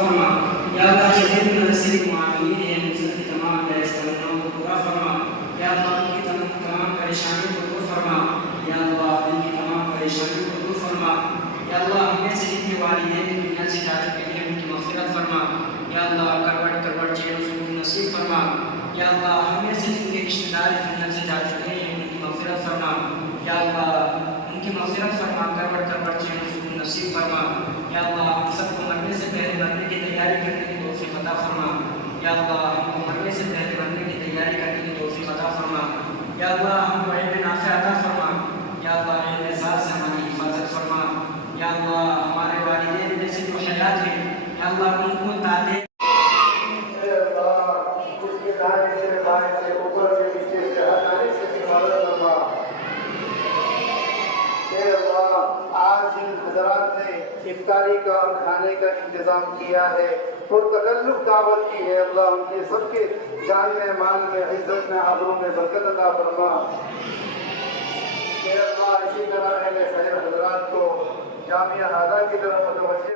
فرما. یا اللہ جتنے بھی نصیب معاملین ہیں ان سب کی تمام پریشانیوں کو پورا فرما. یا اللہ ان کی تمام پریشانیوں کو دور فرما. یا اللہ ان کی تمام پریشانیوں کو دور فرما. یا اللہ ہم میں سے جن کے والدین دنیا سے جا چکے ہیں ان کی مغفرت فرما. یا اللہ کروٹ کروٹ چین سکون نصیب فرما. یا اللہ ہم میں سے جن کے رشتہ دار دنیا سے جا چکے ہیں ان کی مغفرت فرما. یا اللہ ان کی مغفرت فرما. کروٹ کروٹ چین سکون نصیب فرما. یا اللہ ہم سب کو مرنے سے پہلے مرنے کی تیاری کرنے کی توفیق عطا فرما. یا اللہ ہم کو مرنے سے پہلے مرنے کی تیاری کرنے کی توفیق عطا فرما. یا اللہ ہم کو علم نافع عطا فرما. یا اللہ علم ذات سے ہماری حفاظت فرما. یا اللہ ہمارے والدین میں سے جو حیات ہیں یا اللہ ان کو تعلیم حضرات نے افطاری کا اور کھانے کا انتظام کیا ہے اور تکلف دعوت کی ہے. اللہ ان کے سب کے جان میں مال میں عزت میں آبرو میں برکت عطا فرما. اسی طرح اہل خیر حضرات کو جامعہ ہادہ کی طرف متوجہ